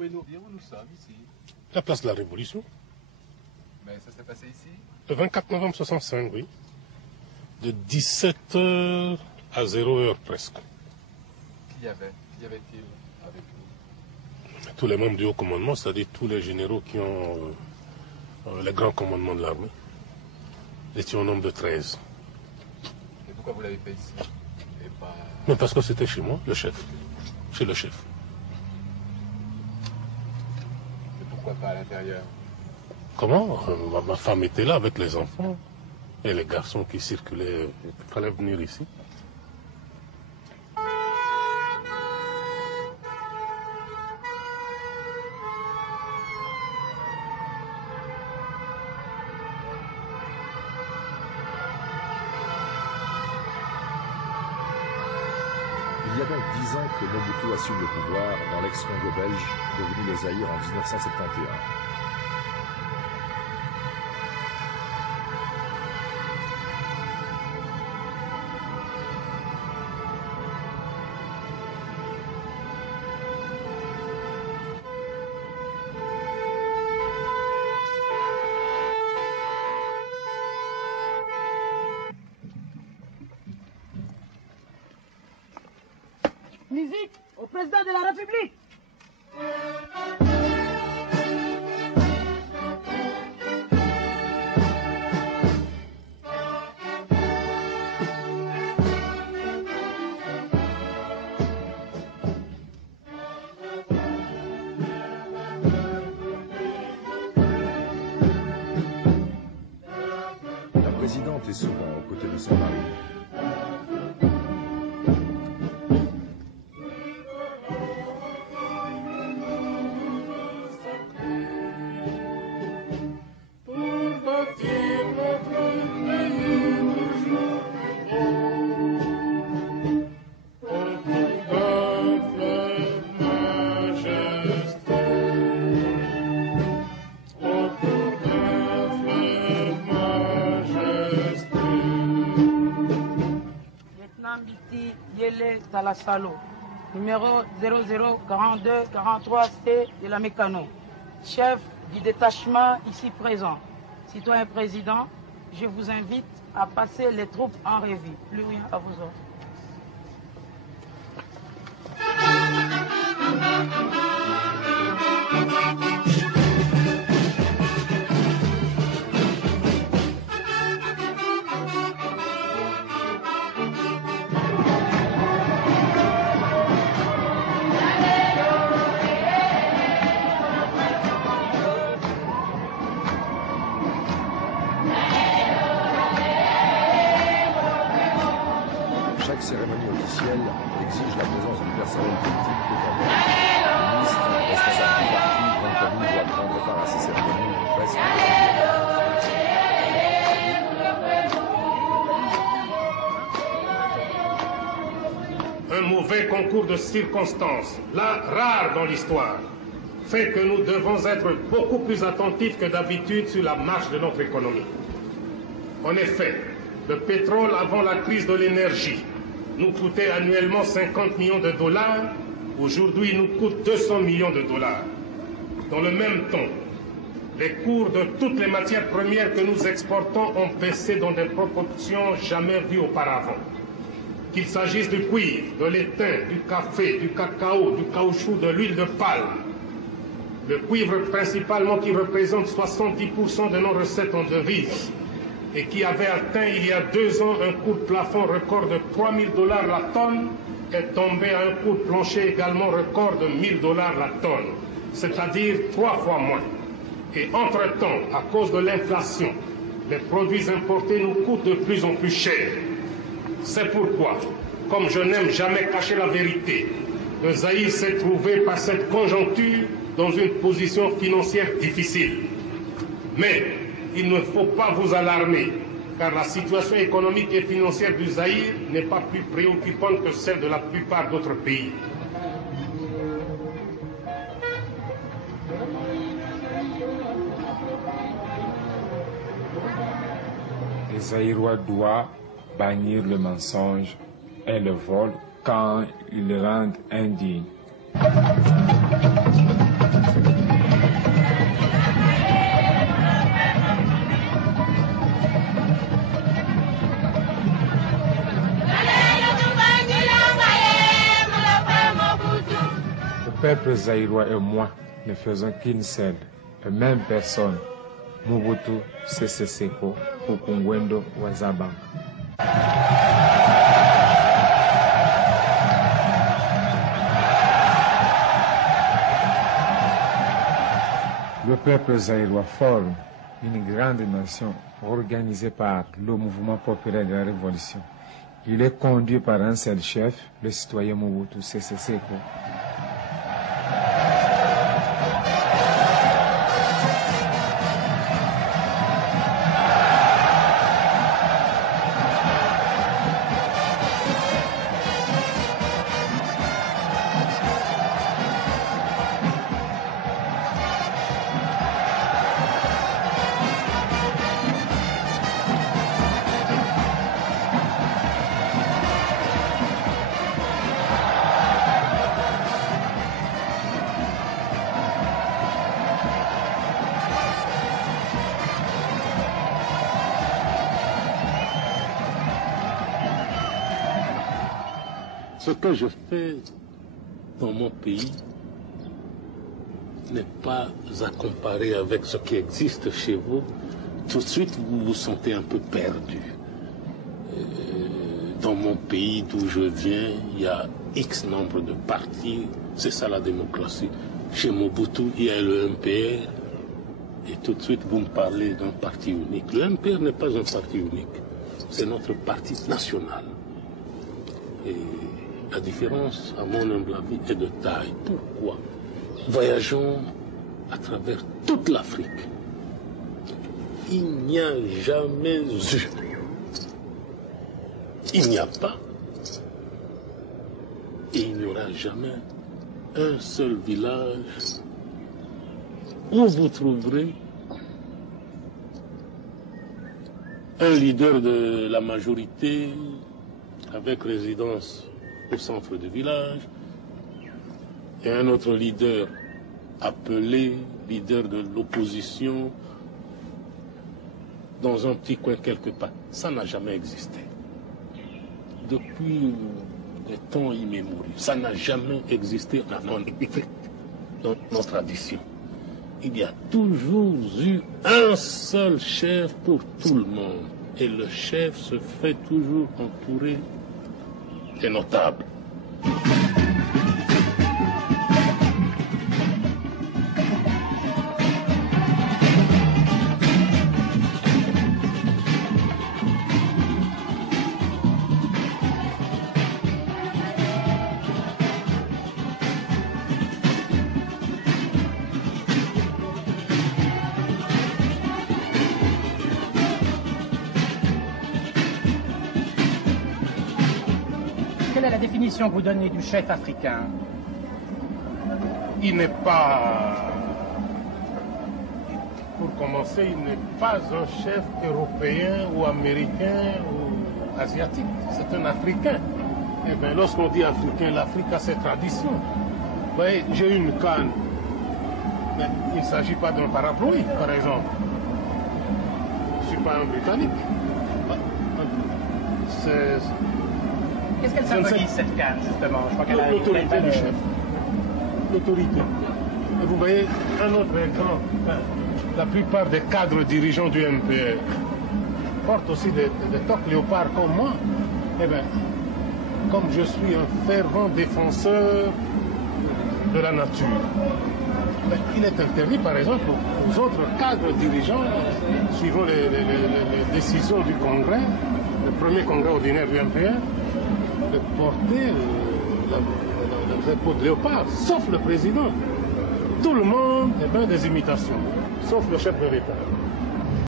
pouvez nous dire où nous sommes ici? La place de la Révolution. Mais ça s'est passé ici? Le 24 novembre 65, oui. De 17h à 0h presque. Qui y avait-il avec vous? Tous les membres du haut commandement, c'est-à-dire tous les généraux qui ont les grands commandements de l'armée. Nous étions au nombre de 13. Et pourquoi vous l'avez fait ici? Et pas... Mais parce que c'était chez moi, le chef. Chez le chef. Et pourquoi pas à l'intérieur? Comment? Ma femme était là avec les enfants et les garçons qui circulaient. Il fallait venir ici. Il y a donc 10 ans que Mobutu assume le pouvoir dans l'ex-Congo belge, devenu le Zaïre en 1971. Musique au président de la République. La présidente est souvent aux côtés de son mari. Talasalo, numéro 004243C de la Mécano, chef du détachement ici présent. Citoyen président, je vous invite à passer les troupes en revue. Plus rien à vous autres. Chaque cérémonie officielle exige la présence du personnel politique dépendant. Le ministre, responsable du parti, grand commis, doit prendre part à ces cérémonies presque. Un mauvais concours de circonstances, là rare dans l'histoire, fait que nous devons être beaucoup plus attentifs que d'habitude sur la marche de notre économie. En effet, le pétrole avant la crise de l'énergie nous coûtait annuellement 50 millions de dollars, aujourd'hui il nous coûte 200 millions de dollars. Dans le même temps, les cours de toutes les matières premières que nous exportons ont baissé dans des proportions jamais vues auparavant. Qu'il s'agisse du cuivre, de l'étain, du café, du cacao, du caoutchouc, de l'huile de palme. Le cuivre principalement qui représente 70% de nos recettes en devises et qui avait atteint il y a 2 ans un coût de plafond record de 3 000 $ la tonne, est tombé à un coût de plancher également record de 1 000 $ la tonne, c'est-à-dire 3 fois moins. Et entre-temps, à cause de l'inflation, les produits importés nous coûtent de plus en plus cher. C'est pourquoi, comme je n'aime jamais cacher la vérité, le Zaïre s'est trouvé par cette conjoncture dans une position financière difficile. Mais il ne faut pas vous alarmer, car la situation économique et financière du Zaïre n'est pas plus préoccupante que celle de la plupart d'autres pays. Les Zaïrois doivent bannir le mensonge et le vol quand ils le rendent indigne. peuple zaïrois et moi ne faisons qu'une seule et même personne, Mobutu Sese Seko Okungwendo Wazabanga. Le peuple zaïrois forme une grande nation organisée par le mouvement populaire de la Révolution. Il est conduit par un seul chef, le citoyen Mobutu Sese Seko. Ce que je fais dans mon pays n'est pas à comparer avec ce qui existe chez vous. Tout de suite, vous vous sentez un peu perdu. Dans mon pays d'où je viens, il y a X nombre de partis, c'est ça la démocratie. Chez Mobutu, il y a le MPR, et tout de suite, vous me parlez d'un parti unique. Le MPR n'est pas un parti unique, c'est notre parti national. Et la différence, à mon humble avis, est de taille. Pourquoi? Voyageons à travers toute l'Afrique. Il n'y a jamais eu, il n'y a pas, et il n'y aura jamais un seul village où vous trouverez un leader de la majorité avec résidence au centre du village, et un autre leader appelé leader de l'opposition dans un petit coin quelque part. Ça n'a jamais existé. Depuis des temps immémoriaux, ça n'a jamais existé dans nos traditions. Il y a toujours eu un seul chef pour tout le monde, et le chef se fait toujours entourer des notables. Quelle est la définition que vous donnez du chef africain? Il n'est pas, pour commencer, il n'est pas un chef européen ou américain ou asiatique. C'est un Africain. Eh bien, lorsqu'on dit Africain, l'Afrique a ses traditions. Vous voyez, j'ai une canne, mais il ne s'agit pas d'un parapluie, par exemple. Je ne suis pas un Britannique. Qu'est-ce qu'elle symbolise, cette canne, justement? Je crois qu'elle a l'autorité du chef. L'autorité. Et vous voyez, un autre exemple, la plupart des cadres dirigeants du MPR portent aussi des toques léopards comme moi. Eh bien, comme je suis un fervent défenseur de la nature, il est interdit, par exemple, aux autres cadres dirigeants, suivant les décisions du Congrès, le premier Congrès ordinaire du MPR, de porter le drapeau de léopard, sauf le président. Tout le monde est bien des imitations, sauf le chef de l'État.